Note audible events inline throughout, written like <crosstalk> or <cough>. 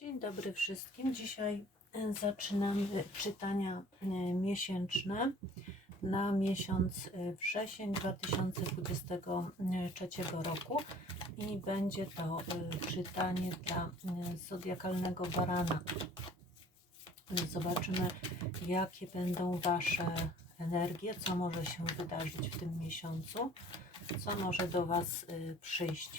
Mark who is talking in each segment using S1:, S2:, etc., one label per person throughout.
S1: Dzień dobry wszystkim. Dzisiaj e, zaczynamy czytania e, miesięczne na miesiąc e, wrzesień 2023 roku i będzie to czytanie dla zodiakalnego barana. Zobaczymy, jakie będą Wasze energie, co może się wydarzyć w tym miesiącu, co może do Was przyjść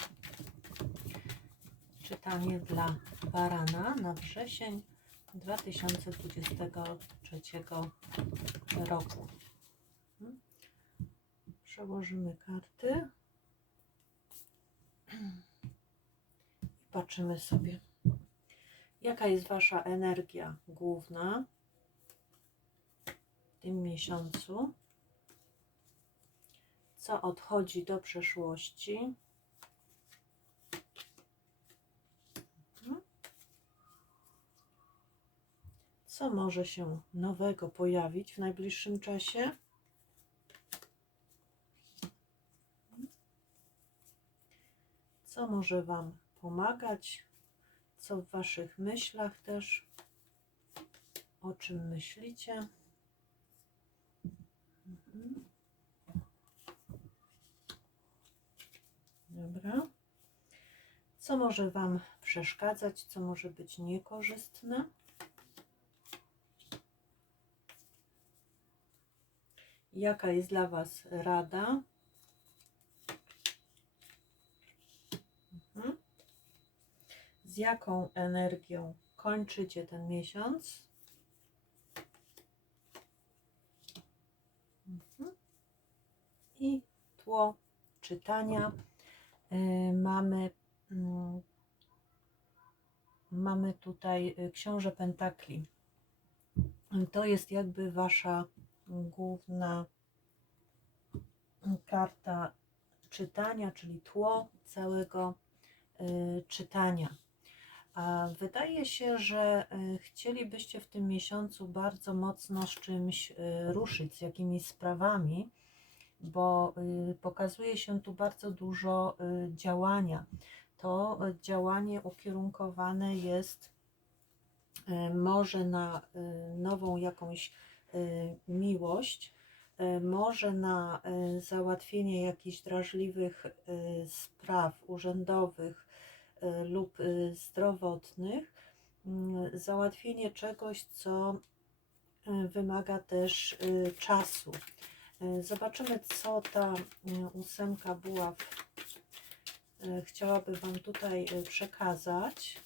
S1: czytanie dla barana na wrzesień 2023 roku. Przełożymy karty i patrzymy sobie, jaka jest Wasza energia główna w tym miesiącu, co odchodzi do przeszłości. Co może się nowego pojawić w najbliższym czasie. Co może Wam pomagać, co w Waszych myślach też, o czym myślicie. Mhm. Dobra. Co może Wam przeszkadzać, co może być niekorzystne? Jaka jest dla Was rada? Mhm. Z jaką energią kończycie ten miesiąc? Mhm. I tło czytania y, mamy mm, mamy tutaj y, Książę Pentakli. To jest jakby Wasza główna karta czytania, czyli tło całego y, czytania. Wydaje się, że y, chcielibyście w tym miesiącu bardzo mocno z czymś y, ruszyć, z jakimiś sprawami, bo pokazuje się tu bardzo dużo działania. To działanie ukierunkowane jest może na nową jakąś miłość, y, może na y, załatwienie jakichś drażliwych y, spraw urzędowych y, lub y, zdrowotnych, y, załatwienie czegoś, co y, wymaga też y, czasu. Y, Zobaczymy, co ta y, ósemka buław y, chciałaby Wam tutaj y, przekazać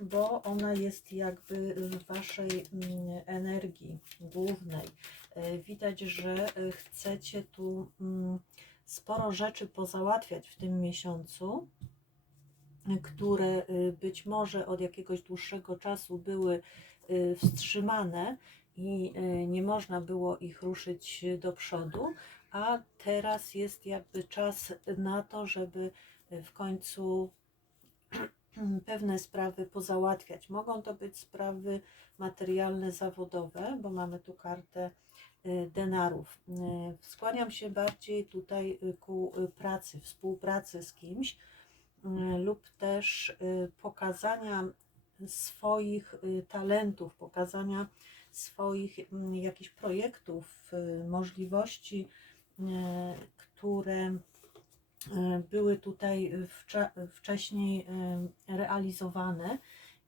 S1: bo ona jest jakby w Waszej mm, energii głównej. E, Widać, że e, chcecie tu mm, sporo rzeczy pozałatwiać w tym miesiącu, które e, być może od jakiegoś dłuższego czasu były wstrzymane i nie można było ich ruszyć do przodu, a teraz jest jakby czas na to, żeby w końcu <clears throat> pewne sprawy pozałatwiać. Mogą to być sprawy materialne, zawodowe, bo mamy tu kartę y, denarów. Y, Skłaniam się bardziej tutaj y, ku pracy, współpracy z kimś lub też pokazania swoich talentów, pokazania swoich mm, jakichś projektów, możliwości, które były tutaj wcześniej realizowane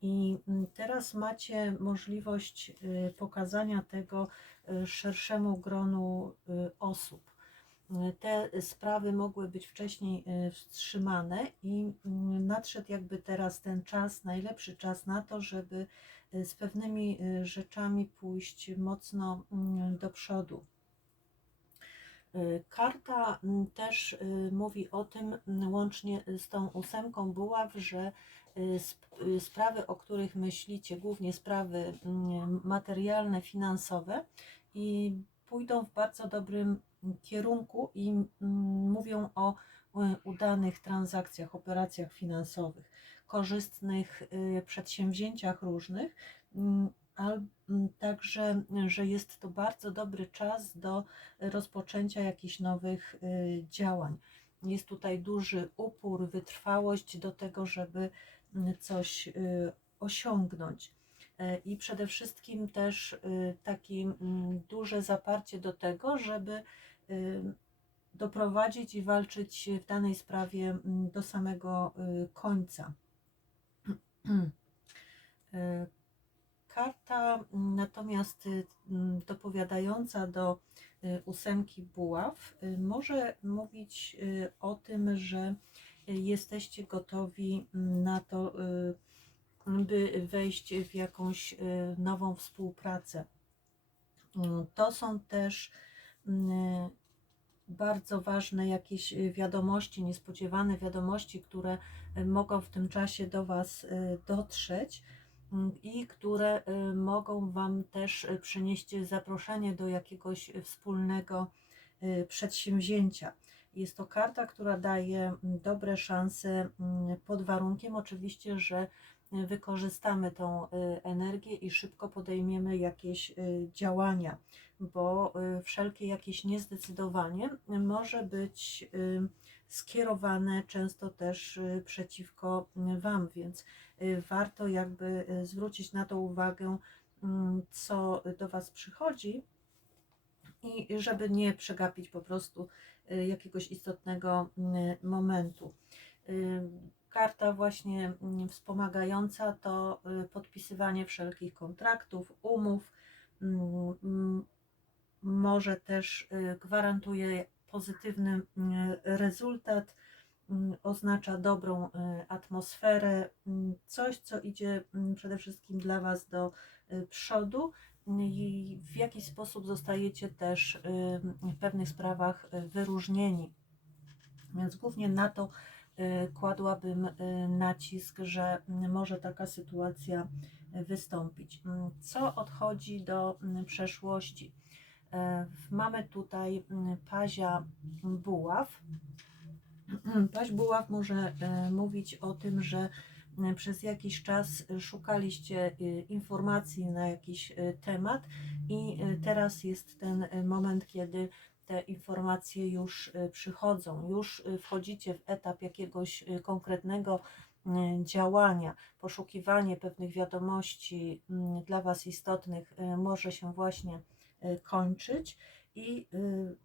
S1: i mm, teraz macie możliwość y, pokazania tego y, szerszemu gronu y, osób. Te sprawy mogły być wcześniej wstrzymane i mm, nadszedł jakby teraz ten czas, najlepszy czas na to, żeby z pewnymi rzeczami pójść mocno mm, do przodu. Y, Karta mm, też y, mówi o tym, mm, łącznie z tą ósemką buław, że y, sp- sprawy, o których myślicie, głównie sprawy mm, materialne, finansowe, i pójdą w bardzo dobrym kierunku i mówią o udanych transakcjach, operacjach finansowych, korzystnych przedsięwzięciach różnych, także, że jest to bardzo dobry czas do rozpoczęcia jakichś nowych y, działań. jest tutaj duży upór, wytrwałość do tego, żeby coś y, osiągnąć. E, I przede wszystkim też y, takie duże zaparcie do tego, żeby doprowadzić i walczyć w danej sprawie do samego końca. <clears throat> Karta natomiast mm, dopowiadająca do y, ósemki buław y, może mówić y, o tym, że jesteście gotowi mm, na to, by wejść w jakąś nową współpracę. Mm, To są też bardzo ważne jakieś wiadomości, niespodziewane wiadomości, które mogą w tym czasie do Was dotrzeć i które y, mogą Wam też y, przynieść zaproszenie do jakiegoś wspólnego y, przedsięwzięcia. Jest to karta, która daje mm, dobre szanse mm, pod warunkiem oczywiście, że wykorzystamy tą energię i szybko podejmiemy jakieś działania, bo wszelkie jakieś niezdecydowanie może być skierowane często też y, przeciwko y, Wam, więc y, warto jakby y, zwrócić na to uwagę, mm, co do Was przychodzi i żeby nie przegapić po prostu jakiegoś istotnego y, momentu. Karta właśnie mm, wspomagająca to podpisywanie wszelkich kontraktów, umów, mm, mm, może też gwarantuje pozytywny y, rezultat, mm, oznacza dobrą y, atmosferę, mm, coś, co idzie mm, przede wszystkim dla Was do y, przodu i w jakiś sposób zostajecie też y, w pewnych sprawach wyróżnieni. Więc głównie na to kładłabym nacisk, że mm, może taka sytuacja wystąpić. Mm, Co odchodzi do mm, przeszłości? E, Mamy tutaj mm, pazia buław. <clears throat> Paź buław może e, mówić o tym, że mm, przez jakiś czas szukaliście y, informacji na jakiś y, temat i y, teraz jest ten moment, kiedy te informacje już przychodzą, już wchodzicie w etap jakiegoś konkretnego działania, poszukiwanie pewnych wiadomości mm, dla Was istotnych może się właśnie kończyć i y,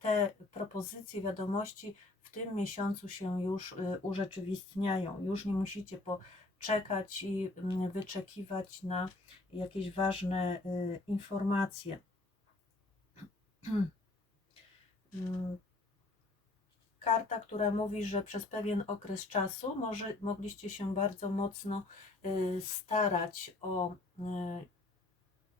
S1: te propozycje, wiadomości w tym miesiącu się już y, urzeczywistniają. Już nie musicie poczekać i mm, wyczekiwać na jakieś ważne y, informacje. <clears throat> Karta, która mówi, że przez pewien okres czasu może, mogliście się bardzo mocno y, starać o, y,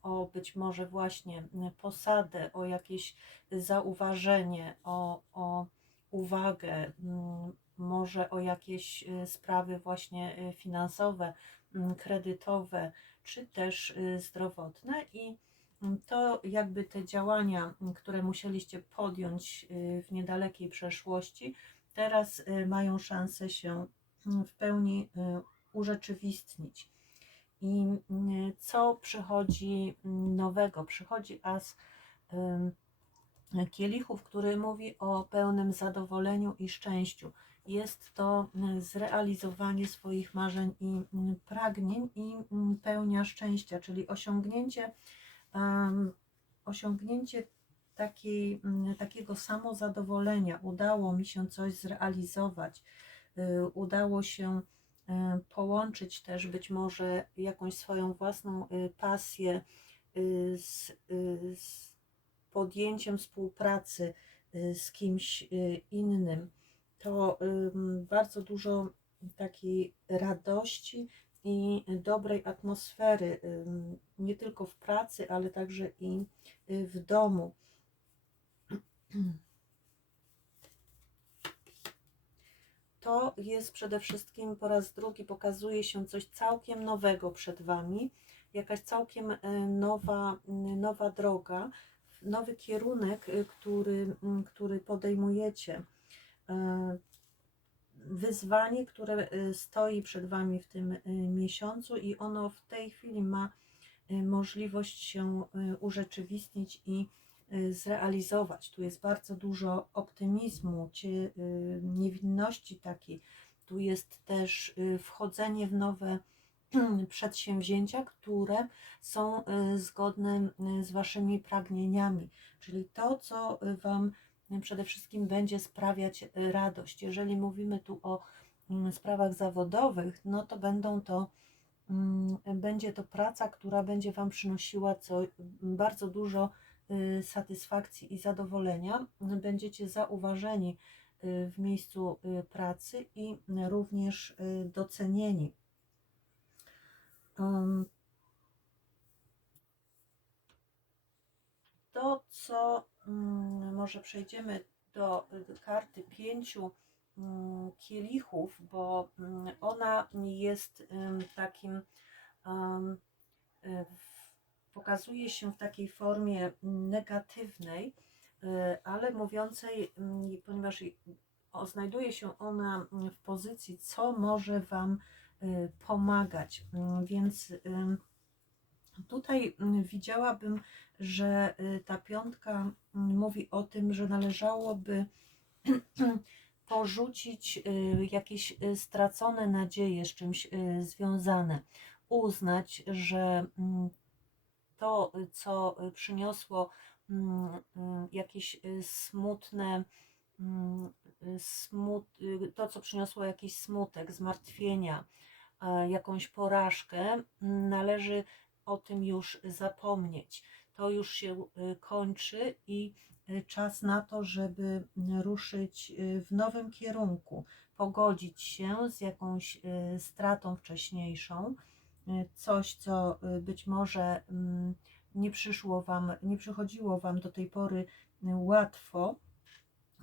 S1: o być może właśnie y, posadę, o jakieś zauważenie, o, o uwagę, mm, może o jakieś y, sprawy właśnie y, finansowe, mm, kredytowe, czy też y, zdrowotne i mm, to jakby te działania, mm, które musieliście podjąć w niedalekiej przeszłości, teraz mają szansę się mm, w pełni urzeczywistnić. I mm, co przychodzi mm, nowego? Przychodzi as kielichów, który mówi o pełnym zadowoleniu i szczęściu. Jest to mm, zrealizowanie swoich marzeń i pragnień i pełnia szczęścia, czyli osiągnięcie, osiągnięcie takiej, takiego samozadowolenia. Udało mi się coś zrealizować, y, udało się połączyć też być może jakąś swoją własną y, pasję y, z, z podjęciem współpracy z kimś innym, to bardzo dużo takiej radości i dobrej atmosfery, nie tylko w pracy, ale także i w domu. <clears throat> To jest przede wszystkim po raz drugi pokazuje się coś całkiem nowego przed Wami, jakaś całkiem y, nowa, nowa droga, nowy kierunek, y, który, który podejmujecie. E, Wyzwanie, które stoi przed Wami w tym miesiącu, i ono w tej chwili ma możliwość się urzeczywistnić i zrealizować. Tu jest bardzo dużo optymizmu, y, niewinności takiej. Tu jest też y, wchodzenie w nowe <clears throat> przedsięwzięcia, które są y, zgodne z Waszymi pragnieniami, czyli to, co Wam przede wszystkim będzie sprawiać radość. Jeżeli mówimy tu o mm, sprawach zawodowych, no to będą to mm, będzie to praca, która będzie Wam przynosiła co, bardzo dużo satysfakcji i zadowolenia. Będziecie zauważeni y, w miejscu y, pracy i również y, docenieni. To, co mm, może przejdziemy do y, karty pięciu mm, kielichów, bo mm, ona jest takim, y, pokazuje się w takiej formie negatywnej, y, ale mówiącej, mm, ponieważ znajduje się ona mm, w pozycji, co może Wam y, pomagać, Mm, więc ym, tutaj widziałabym, że y, ta piątka mówi o tym, że należałoby <clears throat> porzucić y, jakieś y, stracone nadzieje z czymś y, związane, uznać, że to, co y, przyniosło mm, y, jakieś y, smutne, mm, y, smut, to, co przyniosło jakiś smutek, zmartwienia, jakąś porażkę, mm, należy o tym już zapomnieć. To już się kończy i czas na to, żeby mm, ruszyć w nowym kierunku, pogodzić się z jakąś stratą wcześniejszą, coś, co y, być może mm, nie przyszło wam, nie przychodziło wam do tej pory y, łatwo,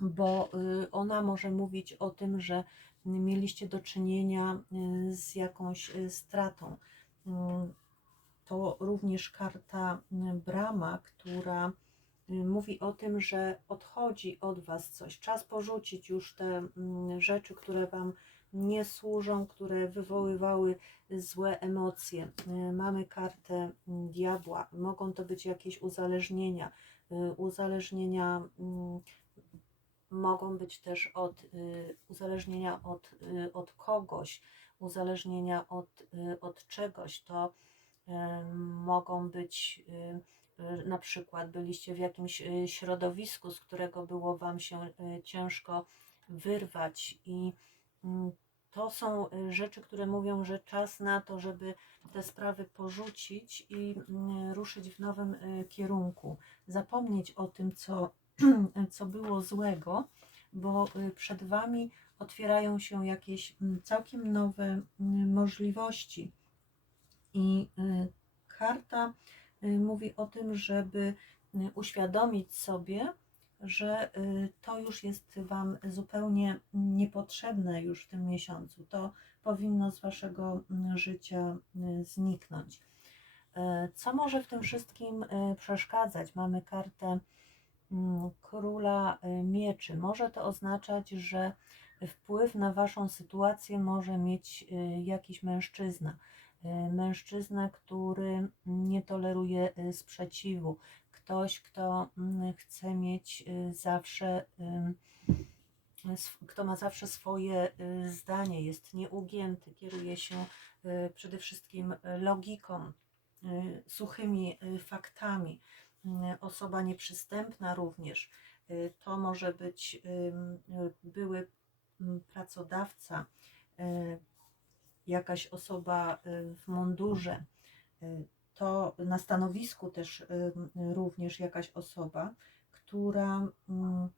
S1: bo y, ona może mówić o tym, że mieliście do czynienia y, z jakąś y, stratą. To również karta y, Brama, która y, mówi o tym, że odchodzi od Was coś. Czas porzucić już te mm, rzeczy, które Wam nie służą, które wywoływały złe emocje. Y, Mamy kartę mm, diabła. Mogą to być jakieś uzależnienia. Y, Uzależnienia mm, mogą być też od y, uzależnienia od, od kogoś, uzależnienia od, od czegoś. To mogą być na przykład byliście w jakimś środowisku, z którego było Wam się ciężko wyrwać i to są y, rzeczy, które mówią, że czas na to, żeby te sprawy porzucić i mm, ruszyć w nowym y, kierunku. Zapomnieć o tym, co, <clears throat> co było złego, bo y, przed Wami otwierają się jakieś mm, całkiem nowe mm, możliwości. I karta mówi o tym, żeby uświadomić sobie, że y, to już jest Wam zupełnie niepotrzebne już w tym miesiącu. To powinno z Waszego mm, życia y, zniknąć. E, Co może w tym wszystkim e, przeszkadzać? Mamy kartę mm, króla mieczy. Może to oznaczać, że wpływ na Waszą sytuację może mieć jakiś mężczyzna. Mężczyzna, który nie toleruje sprzeciwu. Ktoś, kto mm, chce mieć e, zawsze, sw- kto ma zawsze swoje y, zdanie, jest nieugięty, kieruje się y, przede wszystkim y, logiką, y, suchymi y, faktami. Y, Osoba nieprzystępna również. Y, To może być y, były mm, pracodawca, y, jakaś osoba y, w mundurze. Y, To na stanowisku też y, również jakaś osoba, która mm,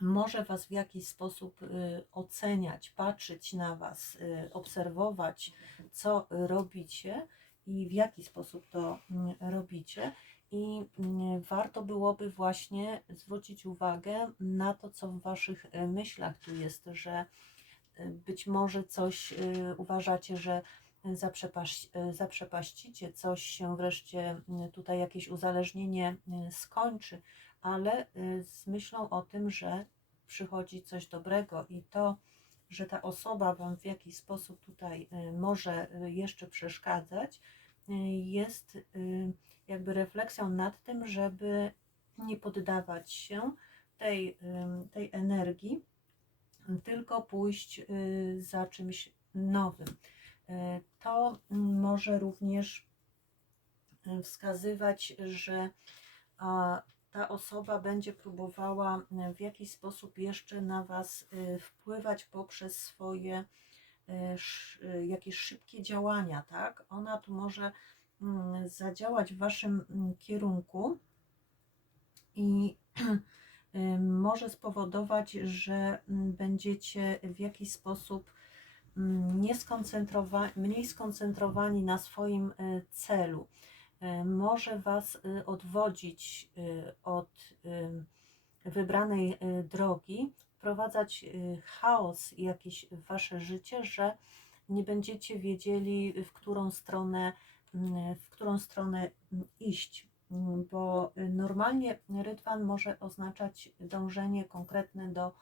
S1: może Was w jakiś sposób y, oceniać, patrzeć na Was, y, obserwować, co robicie i w jaki sposób to mm, robicie. I mm, warto byłoby właśnie zwrócić uwagę na to, co w Waszych y, myślach tu jest, że y, być może coś y, uważacie, że y, zaprzepaścicie, coś się wreszcie tutaj jakieś uzależnienie y, skończy, ale y, z myślą o tym, że przychodzi coś dobrego i to, że ta osoba Wam w jakiś sposób tutaj może jeszcze przeszkadzać, jest jakby refleksją nad tym, żeby nie poddawać się tej, tej energii, tylko pójść za czymś nowym. Y, To może również y, wskazywać, że ta osoba będzie próbowała y, w jakiś sposób jeszcze na Was wpływać poprzez swoje jakieś szybkie działania, tak? Ona tu może mm, zadziałać w Waszym mm, kierunku i <clears throat> może spowodować, że mm, będziecie w jakiś sposób mm, nieskoncentrowa- mniej skoncentrowani na swoim y, celu. Y, Może Was y, odwodzić od wybranej drogi, wprowadzać chaos jakiś w Wasze życie, że nie będziecie wiedzieli, w którą stronę, mm, w którą stronę mm, iść bo normalnie rydwan może oznaczać dążenie konkretne do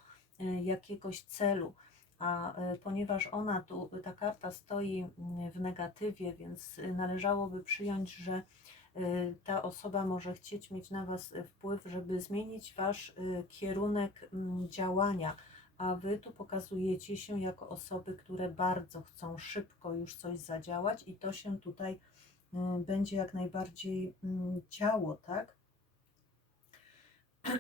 S1: jakiegoś celu, a y, ponieważ ona tu, ta karta stoi w negatywie, więc należałoby przyjąć, że y, ta osoba może chcieć mieć na Was wpływ, żeby zmienić Wasz y, kierunek działania, a Wy tu pokazujecie się jako osoby, które bardzo chcą szybko już coś zadziałać i to się tutaj będzie jak najbardziej działo, tak? <clears throat>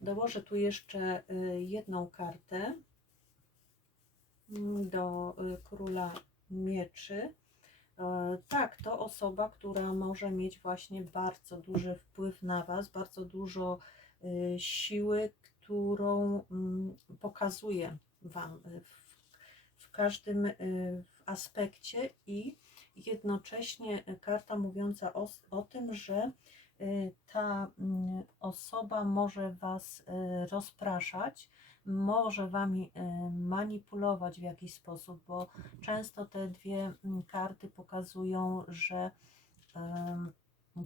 S1: Dołożę tu jeszcze jedną kartę do y, króla mieczy. E, Tak, to osoba, która może mieć właśnie bardzo duży wpływ na Was, bardzo dużo y, siły, którą mm, pokazuje Wam y, w, każdym aspekcie i jednocześnie karta mówiąca o, o tym, że ta mm, osoba może Was rozpraszać, może Wami y, manipulować w jakiś sposób, bo często te dwie mm, karty pokazują, że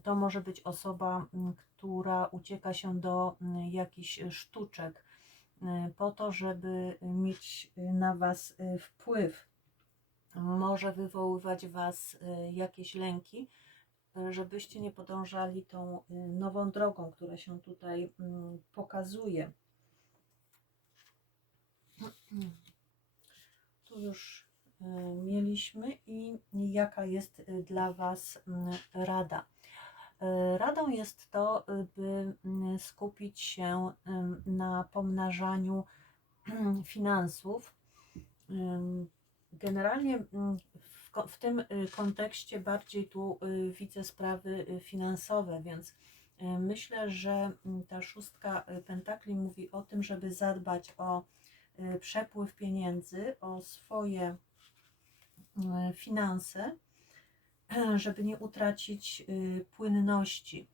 S1: to może być osoba, mm, która ucieka się do mm, jakichś sztuczek y, po to, żeby mieć na Was y, wpływ. Może wywoływać Was jakieś lęki, żebyście nie podążali tą nową drogą, która się tutaj pokazuje. Tu już y, mieliśmy i jaka jest y, dla Was rada. Y, Radą jest to, by skupić się na pomnażaniu <clears throat> finansów. Generalnie w, tym kontekście bardziej tu widzę sprawy finansowe, więc myślę, że ta szóstka pentakli mówi o tym, żeby zadbać o przepływ pieniędzy, o swoje y, finanse, <clears throat> żeby nie utracić y, płynności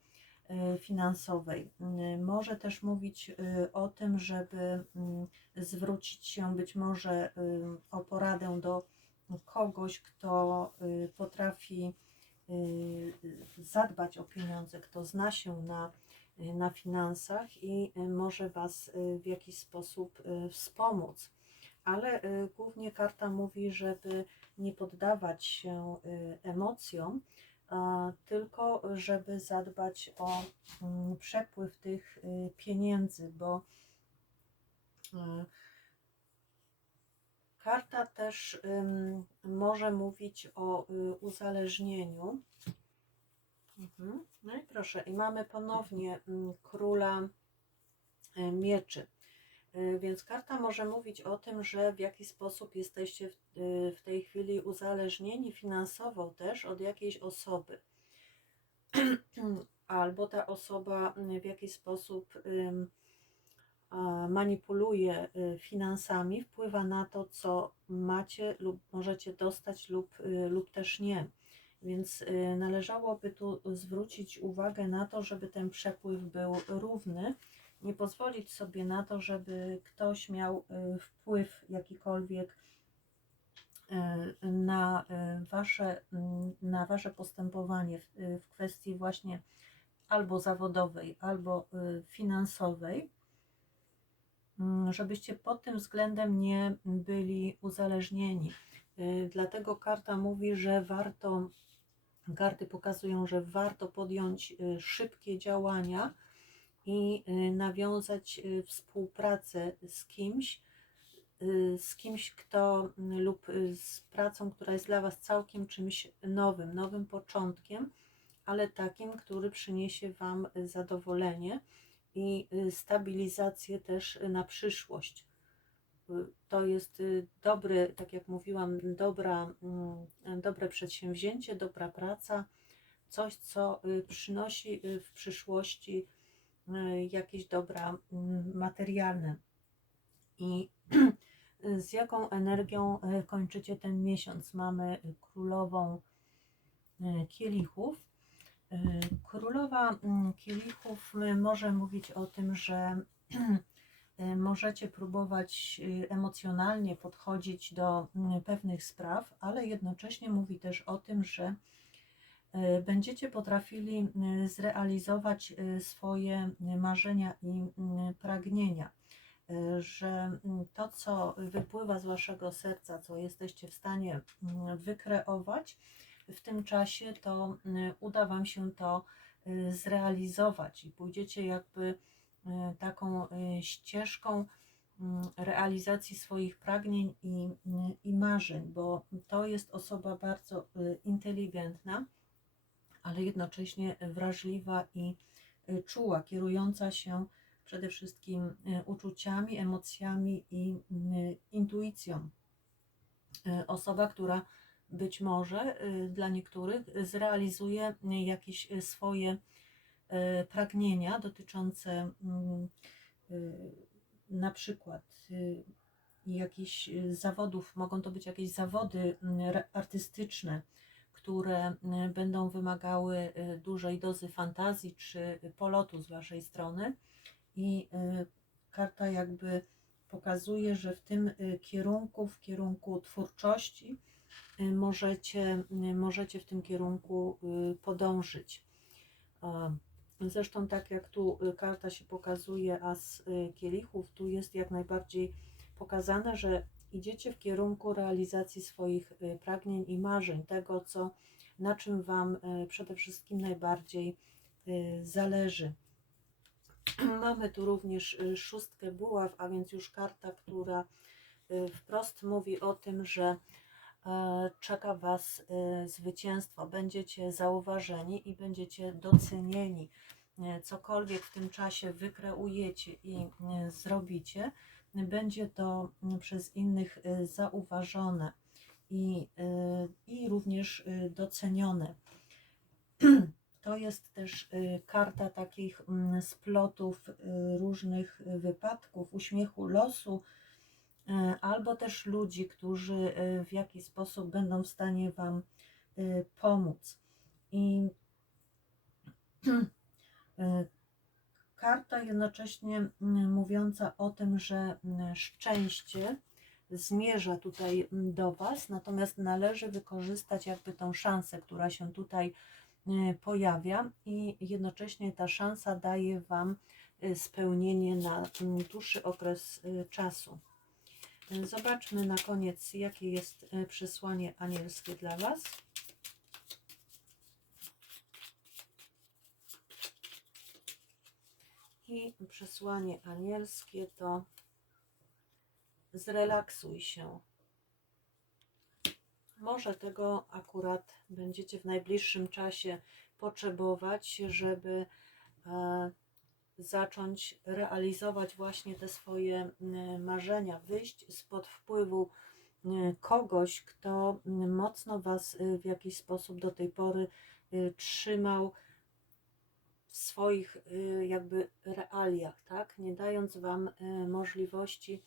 S1: y, finansowej. Y, Może też mówić y, o tym, żeby mm, zwrócić się być może y, o poradę do kogoś, kto y, potrafi y, zadbać o pieniądze, kto zna się na, y, na finansach i y, może Was y, w jakiś sposób y, wspomóc. Ale y, głównie karta mówi, żeby nie poddawać się y, emocjom, tylko żeby zadbać o mm, przepływ tych y, pieniędzy, bo y, karta też może mówić o y, uzależnieniu. Mhm. No i proszę, i mamy ponownie mm, króla y, mieczy. Y, Więc karta może mówić o tym, że w jaki sposób jesteście w, w tej chwili uzależnieni finansowo też od jakiejś osoby. <clears throat> Albo ta osoba y, w jakiś sposób manipuluje y, finansami, wpływa na to, co macie lub możecie dostać lub, y, lub też nie. Więc y, należałoby tu zwrócić uwagę na to, żeby ten przepływ był równy, nie pozwolić sobie na to, żeby ktoś miał y, wpływ jakikolwiek y, na wasze, mm, na wasze postępowanie w, kwestii właśnie albo zawodowej, albo finansowej, mm, żebyście pod tym względem nie byli uzależnieni. Dlatego karta mówi, że warto Karty pokazują, że warto podjąć y, szybkie działania i y, nawiązać y, współpracę z kimś, z kimś, kto lub z pracą, która jest dla Was całkiem czymś nowym, nowym początkiem, ale takim, który przyniesie Wam zadowolenie i stabilizację też na przyszłość. To jest y, dobry, tak jak mówiłam, dobra, mm, dobre przedsięwzięcie, dobra praca, coś, co y, przynosi y, w przyszłości jakieś dobra mm, materialne. I <clears throat> z jaką energią kończycie ten miesiąc? Mamy królową kielichów. Królowa mm, kielichów może mówić o tym, że <clears throat> możecie próbować y, emocjonalnie podchodzić do mm, pewnych spraw, ale jednocześnie mówi też o tym, że y, będziecie potrafili y, zrealizować y, swoje y, marzenia i y, pragnienia, Y, że mm, to, co wypływa z waszego serca, co jesteście w stanie mm, wykreować, w tym czasie to y, uda wam się to y, zrealizować i pójdziecie jakby y, taką y, ścieżką mm, realizacji swoich pragnień i, y, i marzeń, bo to jest osoba bardzo y, inteligentna, ale jednocześnie wrażliwa i czuła, kierująca się przede wszystkim uczuciami, emocjami i y, intuicją. Osoba, która być może dla niektórych zrealizuje jakieś swoje pragnienia dotyczące mm, y, na przykład y, jakichś zawodów, mogą to być jakieś zawody mm, artystyczne, które y, będą wymagały dużej dozy fantazji czy polotu z Waszej strony. I karta jakby pokazuje, że w tym kierunku, w kierunku twórczości, możecie, możecie w tym kierunku podążyć. A, Zresztą tak jak tu y, karta się pokazuje, as y, kielichów, tu jest jak najbardziej pokazane, że idziecie w kierunku realizacji swoich y, pragnień i marzeń, tego, co, na czym Wam przede wszystkim najbardziej zależy. <clears throat> Mamy tu również szóstkę buław, a więc już karta, która wprost mówi o tym, że czeka Was e, zwycięstwo. Będziecie zauważeni i będziecie docenieni. E, Cokolwiek w tym czasie wykreujecie i e, zrobicie, będzie to przez innych e, zauważone i, e, i również e, docenione. <clears throat> To jest też karta takich splotów różnych wypadków, uśmiechu losu, albo też ludzi, którzy y, w jakiś sposób będą w stanie Wam y, pomóc. I karta jednocześnie mówiąca o tym, że szczęście zmierza tutaj do Was, natomiast należy wykorzystać jakby tą szansę, która się tutaj pojawia i jednocześnie ta szansa daje Wam spełnienie na dłuższy okres czasu. Zobaczmy na koniec, jakie jest y, przesłanie anielskie dla Was. I przesłanie anielskie to zrelaksuj się. Może tego akurat będziecie w najbliższym czasie potrzebować, żeby e, zacząć realizować właśnie te swoje m, marzenia, wyjść spod wpływu m, kogoś, kto m, mocno Was y, w jakiś sposób do tej pory y, trzymał w swoich y, jakby realiach, tak? Nie dając Wam możliwości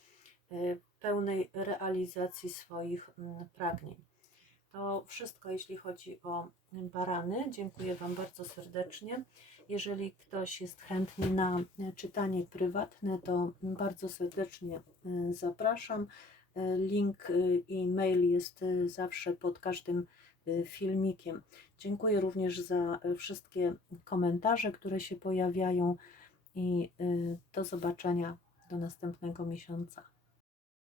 S1: pełnej realizacji swoich mm, pragnień. To wszystko, jeśli chodzi o barany. Dziękuję Wam bardzo serdecznie. Jeżeli ktoś jest chętny na y, czytanie prywatne, to bardzo serdecznie y, zapraszam. Y, Link i mail jest zawsze pod każdym filmikiem. Dziękuję również za wszystkie komentarze, które się pojawiają i do zobaczenia do następnego miesiąca.